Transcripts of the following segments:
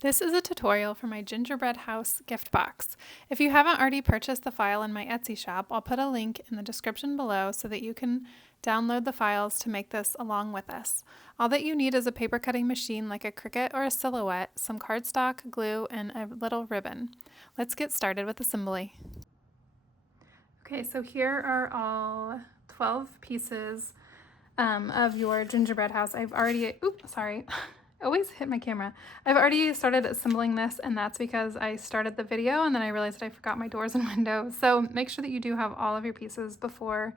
This is a tutorial for my Gingerbread House gift box. If you haven't already purchased the file in my Etsy shop, I'll put a link in the description below so that you can download the files to make this along with us. All that you need is a paper cutting machine like a Cricut or a Silhouette, some cardstock, glue, and a little ribbon. Let's get started with assembly. Okay, so here are all 12 pieces of your gingerbread house. I've already, I always hit my camera. I've already started assembling this, and that's because I started the video and then I realized I forgot my doors and windows. So make sure that you do have all of your pieces before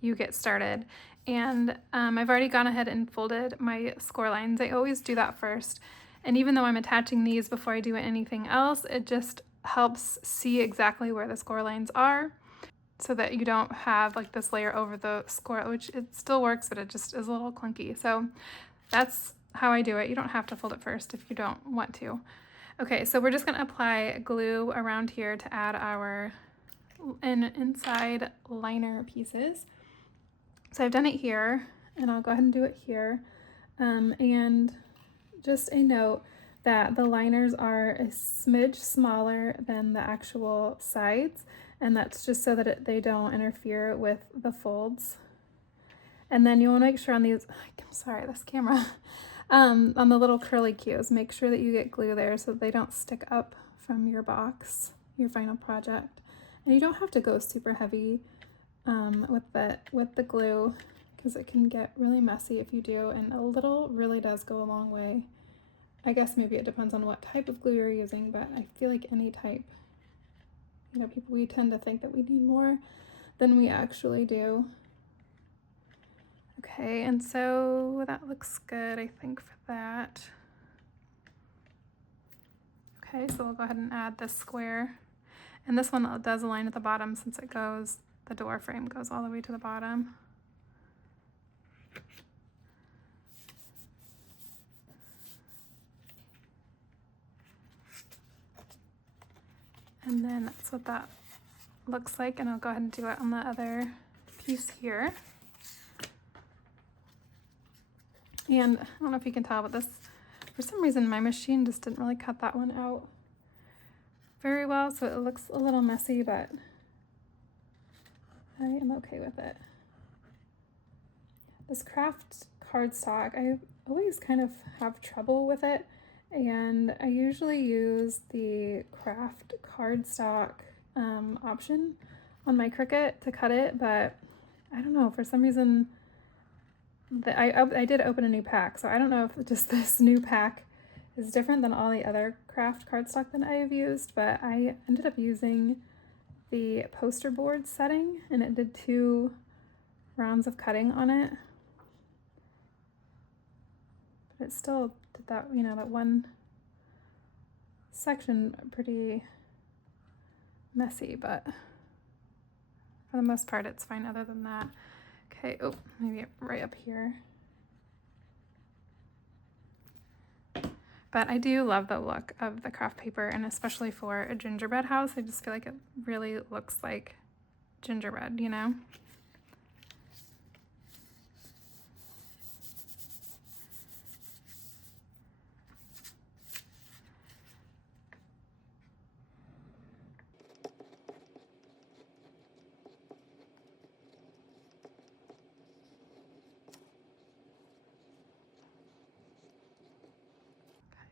you get started. And I've already gone ahead and folded my score lines. I always do that first. And even though I'm attaching these before I do anything else, it just helps see exactly where the score lines are, so that you don't have like this layer over the score, which it still works, but it just is a little clunky. So that's how I do it. You don't have to fold it first if you don't want to. Okay, so we're just gonna apply glue around here to add our inside liner pieces. So I've done it here, and I'll go ahead and do it here. And just a note that the liners are a smidge smaller than the actual sides, and that's just so that they don't interfere with the folds. And then you want to make sure on these, I'm sorry, this camera, on the little curly cues, make sure that you get glue there so that they don't stick up from your box, your final project. And you don't have to go super heavy with the glue, because it can get really messy if you do, and a little really does go a long way. I guess maybe it depends on what type of glue you're using, but I feel like any type, we tend to think that we need more than we actually do. Okay, and so that looks good, I think, for that. Okay, so we'll go ahead and add this square. And this one does align at the bottom since it goes, the door frame goes all the way to the bottom. And then that's what that looks like, and I'll go ahead and do it on the other piece here. And I don't know if you can tell, but this, for some reason, my machine just didn't really cut that one out very well, so it looks a little messy, but I am okay with it. This craft cardstock, I always kind of have trouble with it, and I usually use the craft cardstock option on my Cricut to cut it, but I don't know, for some reason, I did open a new pack, so I don't know if just this new pack is different than all the other craft cardstock that I have used, but I ended up using the poster board setting, and it did 2 rounds of cutting on it. But it still did that, that one section pretty messy, but for the most part it's fine other than that. Okay, oh, maybe right up here. But I do love the look of the craft paper, and especially for a gingerbread house, I just feel like it really looks like gingerbread,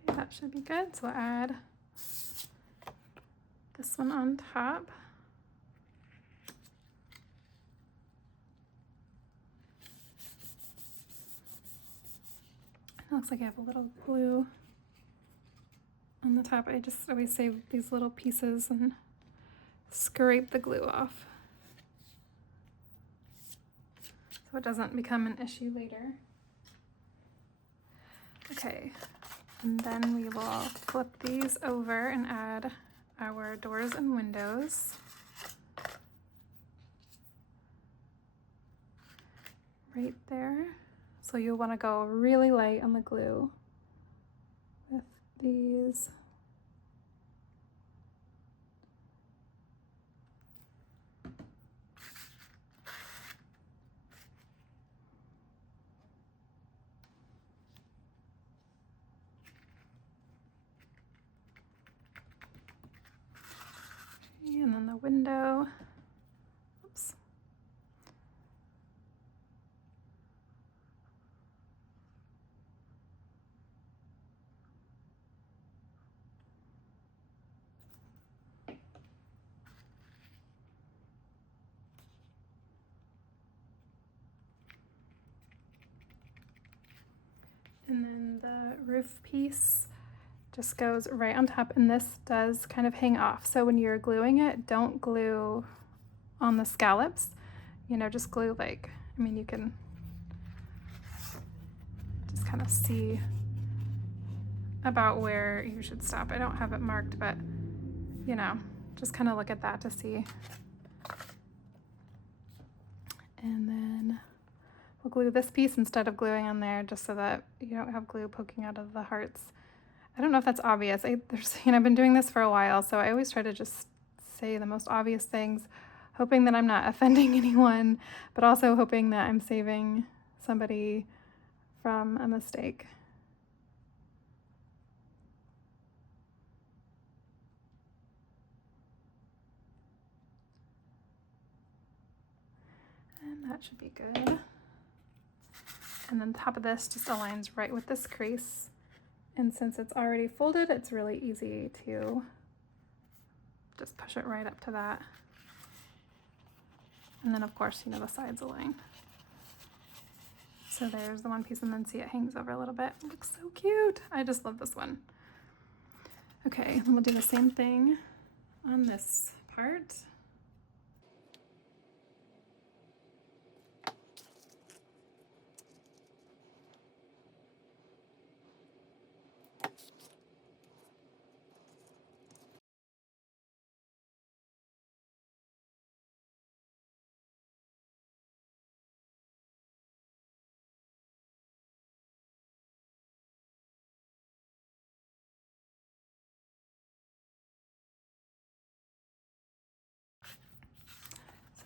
That should be good. So we'll add this one on top. It looks like I have a little glue on the top. I just always save these little pieces and scrape the glue off so it doesn't become an issue later. Okay. And then we will flip these over and add our doors and windows. Right there. So you'll want to go really light on the glue with these. window. Oops. And then the roof piece just goes right on top, and this does kind of hang off. So when you're gluing it, don't glue on the scallops, you know, just glue like, I mean, you can just kind of see about where you should stop. I don't have it marked, but you know, just kind of look at that to see. And then we'll glue this piece instead of gluing on there, just so that you don't have glue poking out of the hearts. I don't know if that's obvious. I've been doing this for a while, so I always try to just say the most obvious things, hoping that I'm not offending anyone, but also hoping that I'm saving somebody from a mistake. And that should be good. And then the top of this just aligns right with this crease. And since it's already folded, it's really easy to just push it right up to that. And then of course, you know, the sides align. So there's the one piece, and then see it hangs over a little bit. It looks so cute. I just love this one. Okay, and we'll do the same thing on this part.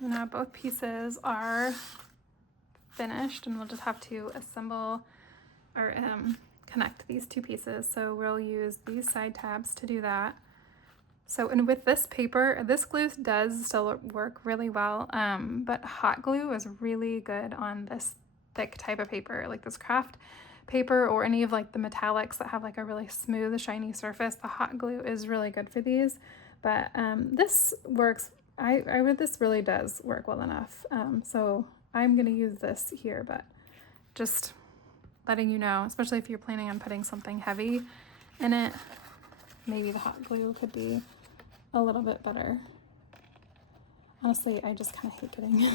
So now both pieces are finished, and we'll just have to assemble or connect these two pieces. So we'll use these side tabs to do that. So, and with this paper, this glue does still work really well, but hot glue is really good on this thick type of paper, like this craft paper or any of like the metallics that have like a really smooth, shiny surface. The hot glue is really good for these, but this works. This really does work well enough. So I'm gonna use this here, but just letting you know, especially if you're planning on putting something heavy in it, maybe the hot glue could be a little bit better. Honestly, I just kind of hate getting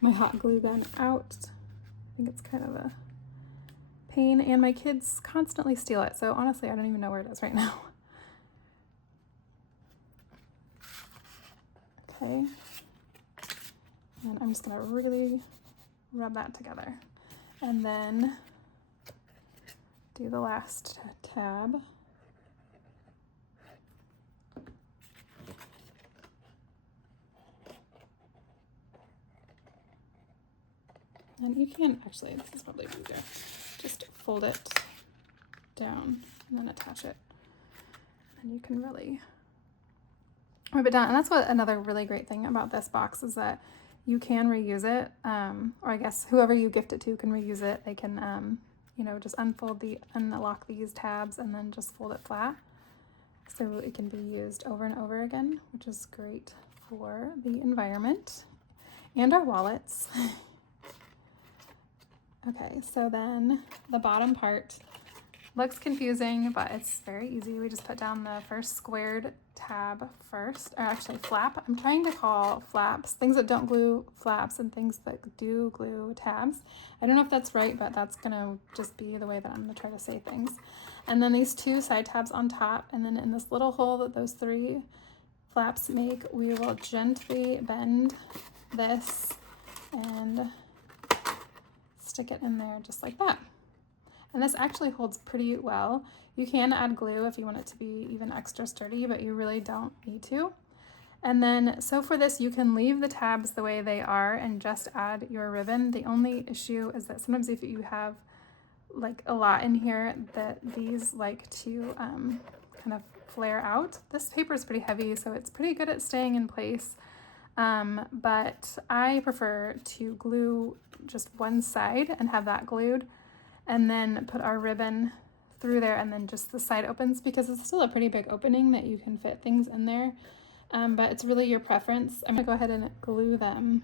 my hot glue gun out. I think it's kind of a pain, and my kids constantly steal it, so honestly, I don't even know where it is right now. Okay, and I'm just gonna really rub that together, and then do the last tab. And you can actually, this is probably easier, just fold it down and then attach it. And you can really rub it down. And that's what another really great thing about this box is that you can reuse it, or I guess whoever you gift it to can reuse it. They can, you know, just unlock these tabs and then just fold it flat. So it can be used over and over again, which is great for the environment and our wallets. Okay, so then the bottom part looks confusing, but it's very easy. We just put down the first squared tab first, or actually flap. I'm trying to call flaps things that don't glue flaps and things that do glue tabs. I don't know if that's right, but that's gonna just be the way that I'm gonna try to say things. And then these two side tabs on top, and then in this little hole that those three flaps make, we will gently bend this and stick it in there just like that. And this actually holds pretty well. You can add glue if you want it to be even extra sturdy, but you really don't need to. And then, so for this, you can leave the tabs the way they are and just add your ribbon. The only issue is that sometimes if you have like a lot in here, that these like to kind of flare out. This paper is pretty heavy, so it's pretty good at staying in place. But I prefer to glue just one side and have that glued, and then put our ribbon through there, and then just the side opens, because it's still a pretty big opening that you can fit things in there. But it's really your preference. I'm gonna go ahead and glue them.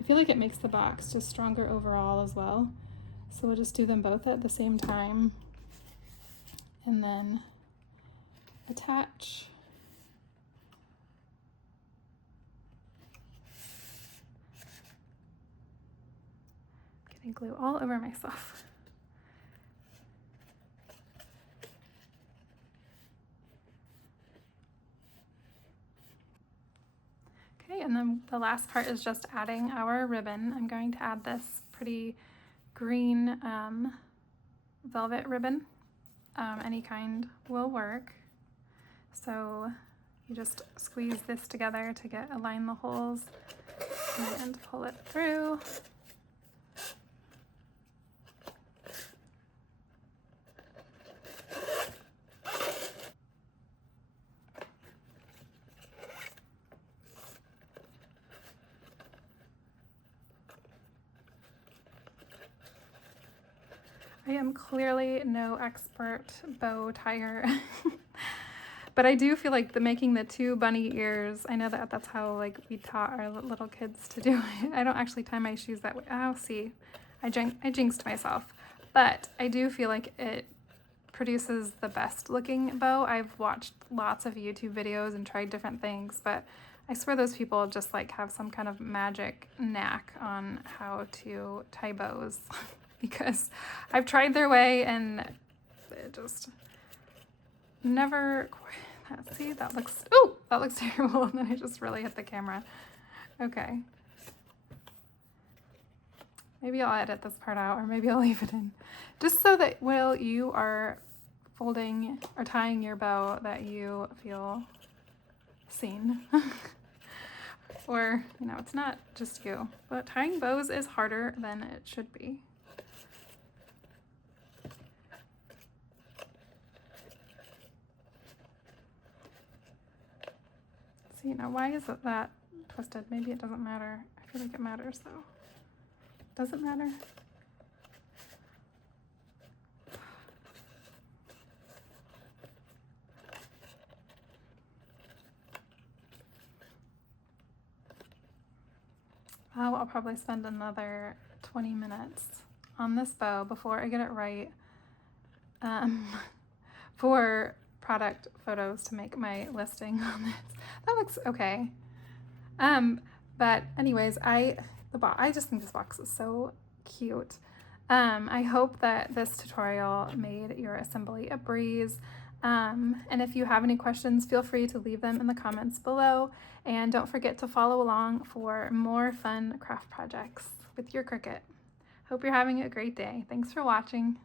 I feel like it makes the box just stronger overall as well. So we'll just do them both at the same time, and then attach. Getting glue all over myself. Okay, and then the last part is just adding our ribbon. I'm going to add this pretty green velvet ribbon. Any kind will work. So you just squeeze this together to align the holes and pull it through. I am clearly no expert bow tire, but I do feel like making the 2 bunny ears, I know that that's how like we taught our little kids to do it. I don't actually tie my shoes that way. Oh, see, I jinxed myself, but I do feel like it produces the best looking bow. I've watched lots of YouTube videos and tried different things, but I swear those people just like have some kind of magic knack on how to tie bows. Because I've tried their way and it just never quite. See, that looks terrible, and then I just really hit the camera. Okay. Maybe I'll edit this part out, or maybe I'll leave it in. Just so that while you are folding or tying your bow, that you feel seen. Or, you know, it's not just you, but tying bows is harder than it should be. Now, why is it that twisted? Maybe it doesn't matter. I feel like it matters though. Does it matter? Oh, I'll probably spend another 20 minutes on this bow before I get it right for product photos to make my listing on this. That looks okay. But anyways, I just think this box is so cute. I hope that this tutorial made your assembly a breeze. And if you have any questions, feel free to leave them in the comments below. And don't forget to follow along for more fun craft projects with your Cricut. Hope you're having a great day. Thanks for watching.